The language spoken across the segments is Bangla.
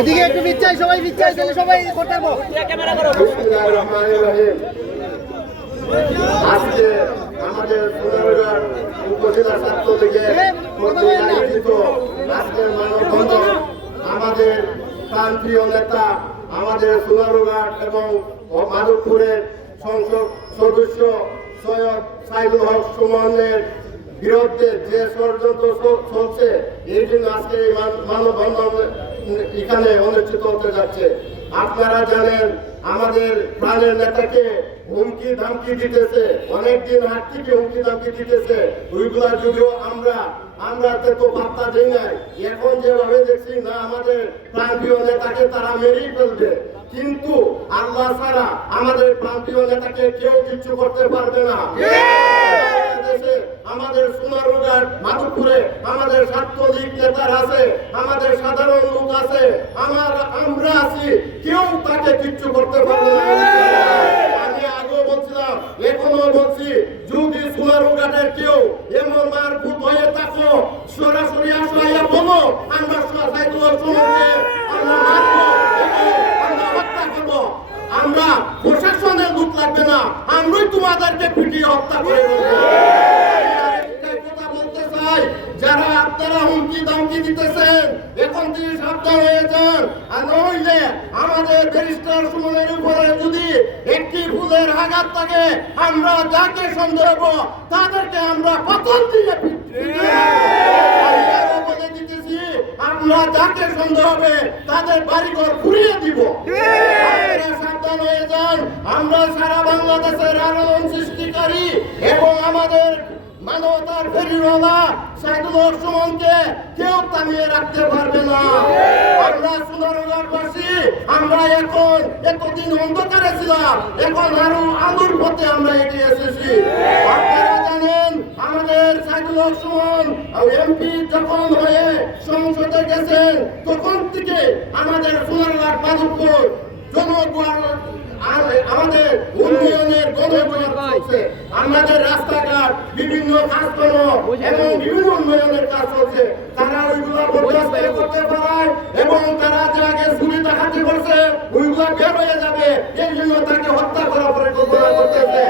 এদিকে একটু বিচ্ছাই সবাই বিচ্ছাই তাহলে সবাই করতে পারবো। আজকে আমাদের সোনারগাঁর উপজেলা ছাত্রলীগের কর্তৃক আয়োজিত আজকের মানববন্ধন আমাদের প্রান্তীয় নেতা আমাদের সোনারগাঁর এবং মাধবপুরের সংসদ সদস্য সৈয়দ সাইদুল হক সুমনের বিরুদ্ধে যে ষড়যন্ত্র চলছে এই জন্য আজকে এই মানববন্ধন এখানে অনুষ্ঠিত হতে যাচ্ছে। আপনারা জানেন আমাদের প্রাণের নেতাকে হুমকি ধামকি দিতেছে, অনেকদিন হাত থেকে হুমকি ধামকি দিতেছে, ওইগুলা যদিও আমরা তো পাত্তা দিই নাই। এখন যেভাবে দেখছি না আমাদের প্রান্তীয় নেতাকে তারা মেরেই ফেলবে, কিন্তু আল্লাহ ছাড়া আমাদের প্রান্তীয় নেতাকে কেউ কিছু করতে পারবে না। আমাদের সোনারগাঁর মাধবপুরে আমাদের ছাত্রলীগ নেতার আছে, আমাদের সাধারণ লোক আছে, আমরা আছি, কেউ তাকে কিচ্ছু করতে পারবে না। আমি আগেও বলছিলাম, এখনো বলছি, যদি সোনারগাঁটের কেউ এমন মারফুট হয়ে থাকো সরাসরি আসলে বলো, আমরা সাইদুল হক সুমনকে আমরা মারবো, আমরা হত্যা করবো। আমরা প্রশাসনের লোক লাগবে না, আমরাই তোমাদেরকে পিটিয়ে হত্যা করে দেবো। যারা আপনারা হুমকি দামকি দিতেছেন এখন থেকে সাবধান হয়ে যান, আর নইলে আমাদের ব্যারিস্টার সুমনের উপরে যদি একটি ফুলের আঘাত থাকে আমরা যাকে সন্দেহ তাদেরকে আমরা পতন দিয়ে বলে দিতেছি, আমরা যাকে সন্দেহ হবে তাদের বাড়িঘর ঘুরিয়ে দিব। সাবধান হয়ে যান, আমরা সারা বাংলাদেশের আলোড়ন সৃষ্টিকারী এবং আমাদের মানবতার ফেরিওয়ালা সাইদুল হক সুমনকে কেউ থামিয়ে রাখতে পারবে না। আমরা সোনারগাঁবাসী, আমরা এখন এতদিন অন্ধকারে ছিলাম, এখন আরো আলোর পথে আমরা এগিয়ে এসেছি। আপনারা জানেন আমাদের সাইদুল হক সুমন এমপি যখন হয়ে সংসদে গেছেন তখন থেকে আমাদের সোনারগাঁ মাধবপুর জনগণ আমাদের উন্নয়নের চলছে, আমাদের রাস্তাঘাট বিভিন্ন কাজকর্ম এবং বিভিন্ন উন্নয়নের কাজ চলছে। তারা ওইগুলা করতে পারে এবং তারা যে আগে চুরি ডাকাতি করছে ওইগুলা বের হয়ে যাবে, এই জন্য তাকে হত্যা করার পরিকল্পনা করতেছে।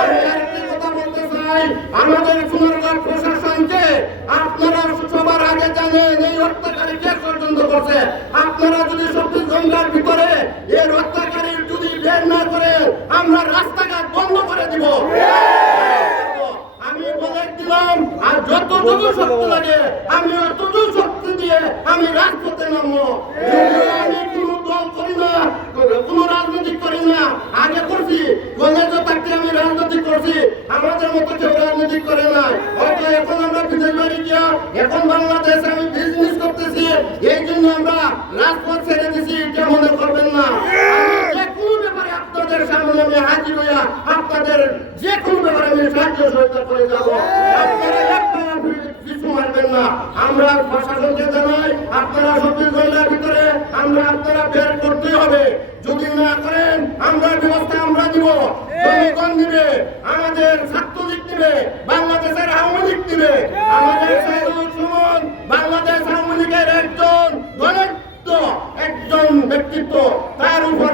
আমি আরেকটি কথা বলতে চাই, আমাদের সোনারগাঁ প্রশাসনকে আপনারা সবার আগে জানেন এই হত্যাকারী কে ষড়যন্ত্র করছে। আপনারা যদি 24 ঘন্টার ভিতরে এর হত্যাকারীর যদি বের না করে আমরা রাস্তাঘাট বন্ধ করে দিব। আমি বলে দিলাম, আর যতটুকু শক্তি লাগে আমি অতটুকু শক্তি দিয়ে আমি রাজপথে নামবো। আমি কোনো দল করি না, কোনো রাজনীতি করি না, আগে করছি কলেজে থাকতে আমি রাজনীতি করছি, আমাদের মতো কেউ রাজনীতি করে না। হয়তো এখন আমরা বিদেশ বাড়ি গিয়া এখন বাংলাদেশে আমি বিজনেস করতেছি, এই জন্য আমরা রাজপথ ছেড়ে দিছি, এটা মনে করবেন না। আপনাদের সামনে আমি হাজির হইয়া আপনাদের যে কোনো ব্যাপারে আমি সাহায্য সহায়তা করে যাবো, আপনারা কিছু মারবেন না। আমরা প্রশাসনকে জানাই আপনারা 24 ঘন্টার ভিতরে আপনারা বের করতে হবে, যদি না করেন আমরা ব্যবস্থা আমরা দিব, জনগণ দিবে, আমাদের ছাত্রলীগ দিবে, বাংলাদেশের আওয়ামী লীগ দিবে। আমাদের সাইদুল হক সুমন বাংলাদেশ আওয়ামী লীগের একজন ব্যক্তিত্ব, তার উপর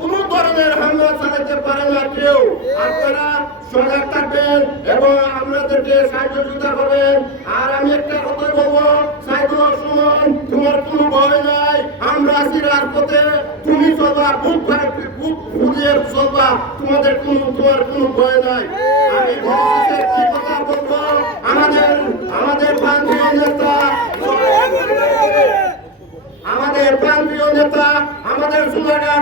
কোনো ধরনের হামলা চালাতে পারে না কেউ। আপনারা সজাগ থাকবেন এবং আমাদেরকে সহযোগিতা করবেন। আর আমি একটা কথা বলবো, সাইদুল হক সুমন তোমার কোনো ভয় নাই, আমরা আছি রাজপথে, তুমি চলবা বুক ফুলিয়ে চলবা, তোমার কোনো ভয় নাই। আমি একটি কথা বলবো, আমাদের প্রান্তীয় নেতা আমাদের সোনারগাঁ